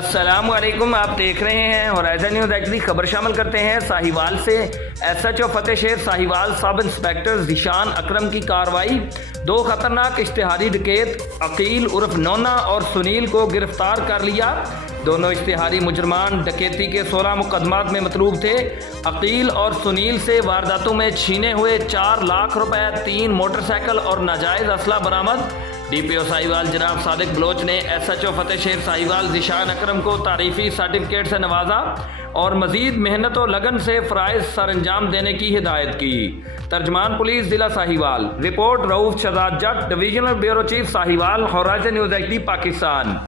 अस्सलामुअलैकुम, आप देख रहे हैं होराइजन न्यूज़ एक्चुअली। खबर शामिल करते हैं साहिवाल से। एसएचओ फतेह शेर साहिवाल सब इंस्पेक्टर ज़ीशान अकरम की कार्रवाई। दो खतरनाक इश्तिहारी डकैत अकील उर्फ नोना और सुनील को गिरफ्तार कर लिया। दोनों इश्तिहारी मुजरमान डकैती के 16 मुकदमात में मतलूब थे। अकील और सुनील से वारदातों में छीने हुए 4 लाख रुपए, 3 मोटरसाइकिल और नाजायज़ असला बरामद। डीपीओ साहिवाल जनाब सादिक बलोच ने एसएचओ फतेह शेर साहिवाल ज़ीशान अकरम को तारीफी सर्टिफिकेट से नवाजा और मजीद मेहनत और लगन से फ़राइज़ सर अंजाम देने की हिदायत की। तर्जमान पुलिस जिला Sahiwal. Report Rauf Shahzad Jatt, divisional bureau chief Sahiwal, Horizon News HD, Pakistan.